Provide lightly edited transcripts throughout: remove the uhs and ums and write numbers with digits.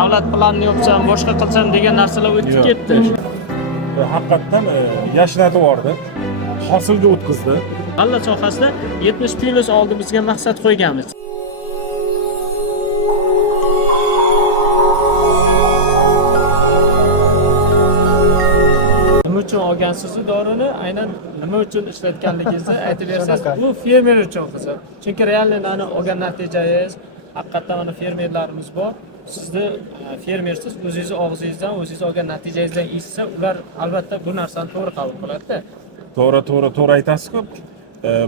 davlat planini yopsam, boshqa qilsam degan narsalar o'tib ketdi. Haqiqatdan yashnatib yubordi. Hosilga o'tkazdi. G'alla sohasida 70+ oldimizga maqsad qo'yganmiz. Nima uchun olgansiz dorini, aynan nima uchun ishlatganligingizni aytib bersangiz, bu fermer uchun qiziq. Chunki realni olgan natijangiz, haqiqatdan mana fermerlarimiz bor. Sizni fermersiz, o'zingiz og'zingizdan, o'zingiz olgan natijangizdan eshitsa, ular albatta bu narsani to'g'ri qabul qiladi-da. To'g'ri aytasiz-ku.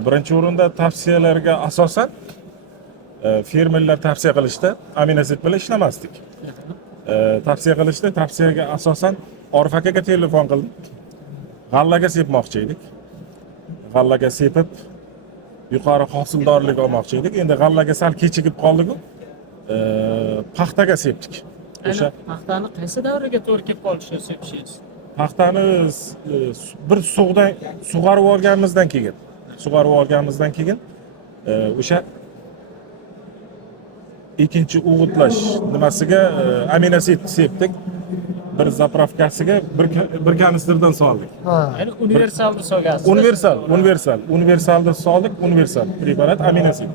Birinchi o'rinda tavsiyalarga asosan fermerlar tavsiya qilishda aminoasid bilan ishlamasdik. Tavsiyaga asosan Orif akaga telefon qildim. G'allaga sepmoqchi edik. G'allaga sepib yuqori hosildorlik olmoqchi edik. Endi g'allaga sal kechikib qoldik-ku. Paxtaga sepdik. O'sha paxtani qaysi davriga to'g'ri kelib qolishini sepishingiz? Paxtani bir sug'arib olganimizdan keyin o'sha ikkinchi o'g'itlash nimasiga aminoasid sepdik. Bir zapravkasiga bir kanistrdan soldik. Ya'ni universalni solgansiz. Universalni soldik, universal preparat aminoasid.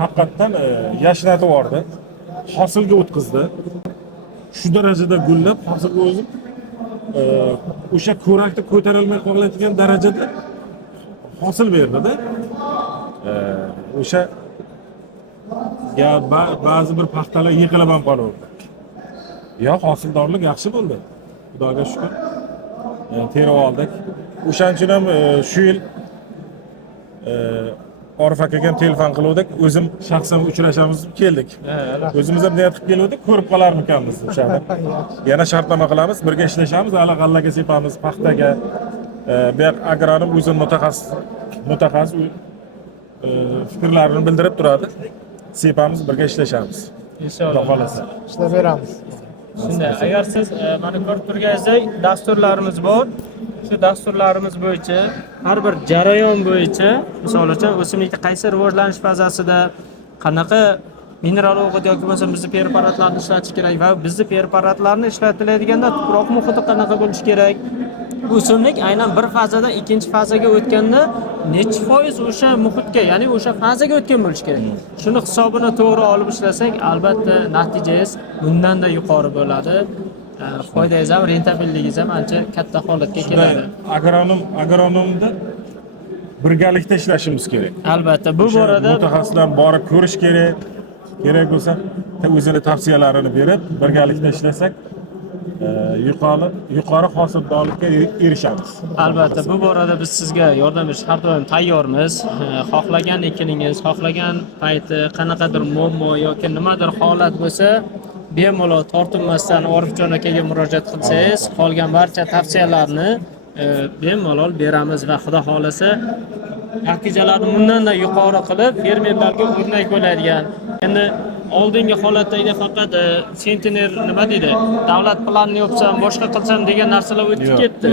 Haqiqatdan yashnatib yubordi. Hosilga o'tkazdi. Shu darajada gullab, hosilga o'zib o'sha ko'rakni ko'tarilmay qoladigan darajada hosil berdi-da. O'sha ba'zi bir paxtalar yiqilib ham qolaverdi. Hosildorlik yaxshi bo'ldi. Xudoga shukr. Terib oldik. O'shaning uchun ham shu yil Orif akaga ham telefon qildik. O'zim shaxsan uchrashamiz keldik. O'zimiz ham niyat qilib keldik, ko'rib qolarmikanmiz o'shani. Yana shartnoma qilamiz, birga ishlashamiz, hali g'allaga sepamiz, paxtaga. Bu yoq agronom o'zi mutaxassis fikrlarini bildirib turadi. Sepamiz, birga ishlashamiz. Inshaalloh. Xohlasa. İşte veramiz. Shunday, agar siz mana ko'rib turganingizdek dasturlarimiz bor. Shu dasturlarimiz bo'yicha har bir jarayon bo'yicha, misol uchun o'simlikning qaysi rivojlanish fazasida qanaqa mineral o'g'it yoki bo'lmasa bizni preparatlarni ishlatish kerak va bizni preparatlarni ishlatilayotganda tuproq muhiti qanaqa bo'lishi kerak. O'simlik aynan bir fazadan ikkinchi fazaga o'tganda necha foiz o'sha muhitga, ya'ni o'sha fazaga o'tgan bo'lishi kerak. Shuni hisobini to'g'ri olib ishlasak, albatta natijangiz bundan-da yuqori bo'ladi. Foydangiz ham, rentabilligingiz ham ancha katta holatga keladi. Agronomda birgalikda ishlashimiz kerak. Albatta, bu borada mutaxassislar borib ko'rish kerak. Kerak bo'lsa, o'zini tavsiyalarini berib, birgalikda ishlasak, yuqori hosildorlikka erishamiz. Albatta, bu borada biz sizga yordam berish har doim tayyormiz. Xohlagan ekiningiz, xohlagan payti qanaqadir muammo yoki nimadir holat bo'lsa, bemalol tortinmasdan Orifjon akaga murojaat qilsangiz, qolgan barcha tavsiyalarni bemalol beramiz va xudo xolasa natijalarni bundan-da yuqori qilib fermerlarga o'rnak bo'ladigan. Endi oldingi holatdagi faqat sentiner nima deydi, davlat planini yopsam, boshqa qilsam degan narsalar o'tib ketdi.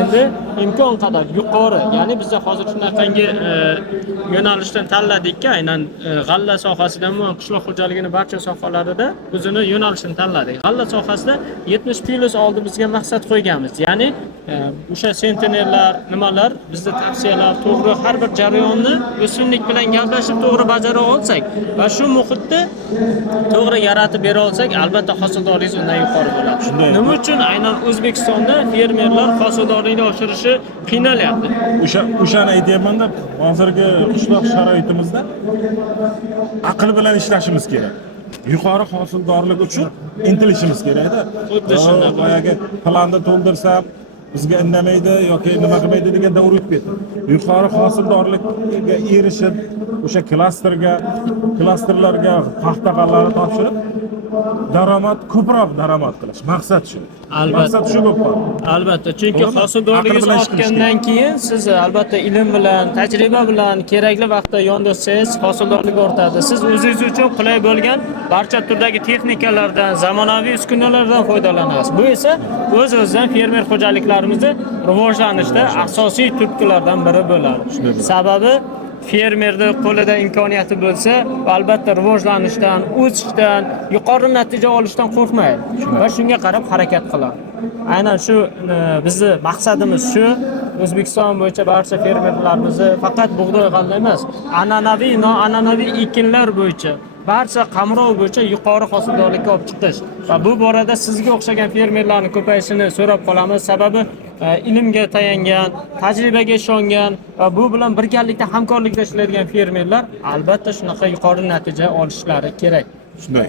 Endi imkon qadar yuqori, ya'ni biz hozir shunaqangi yo'nalishdan tanladikki, aynan g'alla sohasida ham qishloq xo'jaligining barcha sohalarida o'zini yo'nalishini tanladik. G'alla sohasida 70+ oldimizga maqsad qo'yganmiz. Ya'ni o'sha sentinerlar, nimalar, bizda tavsiyalar to'g'ri har bir jarayonni o'simlik bilan gaplashib to'g'ri bajara olsak va shu muhitda to'g'ri yaratib bera olsak, albatta hosildorlik undan yuqori bo'ladi. Nima uchun aynan O'zbekistonda fermerlar hosildorlikni oshirishi qiynalyapti? O'shani aytyapman-da, hozirgi qishloq sharoitimizda aql bilan ishlashimiz kerak. Yuqori hosildorlik uchun intilishimiz kerak-da. Xuddi shunday. Boyagi planda to'ldirsam bizga indamaydi yoki nima qilmaydi degan davr o'tib ketdi. Yuqori hosildorlikka erishib, o'sha klasterlarga paxta g'allani topshirib, ko'proq daromad qilish. Maqsad shu. Maqsad shu bo'lib qoldi. Albatta, chunki hosildorligingiz ortgandan keyin siz albatta ilm bilan, tajriba bilan kerakli vaqtda yondashsangiz, hosildorlik ortadi. Siz o'zingiz uchun qulay bo'lgan barcha turdagi texnikalardan, zamonaviy uskunalardan foydalanasiz. Bu esa o'z-o'zidan fermer xo'jaliklarimizni rivojlanishda asosiy turtkilardan biri bo'ladi. Sababi fermerning qo'lida imkoniyati bo'lsa, albatta rivojlanishdan, o'sishdan, yuqori natija olishdan qo'rqmaydi va shunga qarab harakat qiladi. Aynan shu bizni maqsadimiz shu. O'zbekiston bo'yicha barcha fermerlarimizni faqat bug'doy g'alla emas, an'anaviy, noan'anaviy ekinlar bo'yicha barcha qamrov bo'yicha yuqori hosildorlikka olib chiqish va bu borada sizga o'xshagan fermerlarning ko'payishini so'rab qolamiz. Sababi ilmga tayangan, tajribaga ishongan va bu bilan birgalikda hamkorlikda ishlaydigan fermerlar albatta shunaqa yuqori natija olishlari kerak. Shunday.